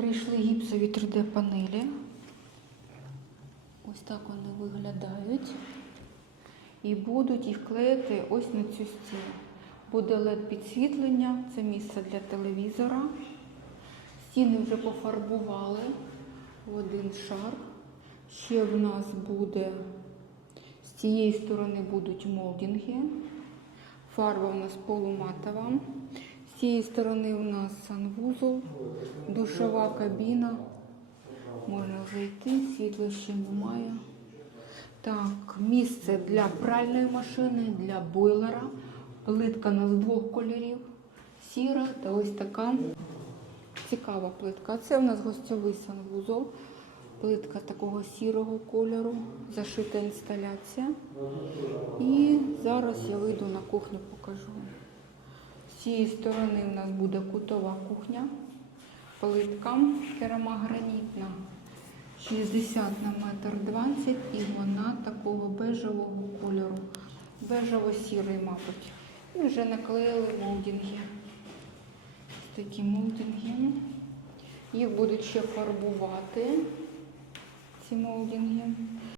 Прийшли гіпсові 3D-панелі. Ось так вони виглядають. І будуть їх клеїти ось на цю стіну. Буде LED-підсвітлення, це місце для телевізора. Стіни вже пофарбували в один шар. Ще в нас буде з цієї сторони будуть молдинги. Фарба у нас полуматова. З цієї сторони у нас санвузол, душова кабіна. Можна зайти, світла ще немає. Так, місце для пральної машини, для бойлера. Плитка у нас двох кольорів. Сіра та ось така цікава плитка. Це у нас гостьовий санвузол. Плитка такого сірого кольору, зашита інсталяція. І зараз я вийду на кухню, покажу. З цієї сторони у нас буде кутова кухня, плитка керамогранітна 60 на метр 20 і вона такого бежевого кольору. Бежево-сірий, мабуть. І вже наклеїли молдинги. Такі молдинги. Їх будуть ще фарбувати, ці молдинги.